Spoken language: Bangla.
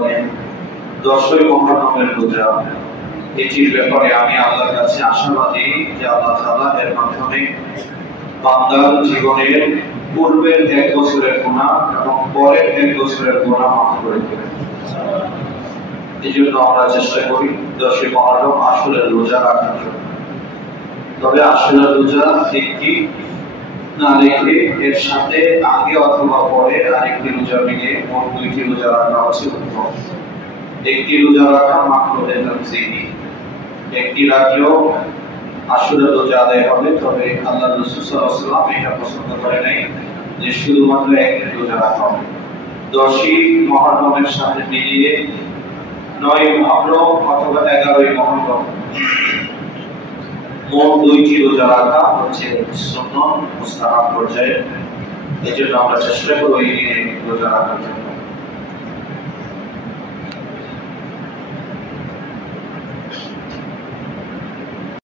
করেন 10ই মুহররমের রোজা। এটির ব্যাপারে আমি আল্লাহর কাছে আশাবাদী যে আল্লাহ তাআলা এর মাধ্যমে বান্দার জীবনের পূর্বের 1 বছরের গুনাহ এবং পরের 1 বছরের গুনাহ মাফ করে দেবেন। এই জন্য আমরা চেষ্টা করি 10ই মুহররম আসরের রোজা রাখার জন্য। তবে আসরের রোজা একটি না রেখে এর সাথে আগে অথবা পরে আরেকটি রোজা মিলিয়ে মোট 2টি রোজা রাখা হচ্ছে উত্তম। একটি রোজা রাখা মাকরুহে তানজিহি, একটি রাখলেও আসরের রোজা আদায় হবে। তবে আল্লাহ রাসূল সাল্লাল্লাহু আলাইহি ওয়াসাল্লাম এটা পছন্দ করে নাই যে শুধুমাত্র একটি রোজা রাখা হবে। 10ই মুহররমের সাথে মিলিয়ে 9ই মুহররম অথবা 11ই মুহররম মোট 2টি রোজা রাখা হচ্ছে সুন্নাত মুস্তাহাব পর্যায়ে। এই জন্য আমরা চেষ্টা করি এই রোজা রাখার জন্য।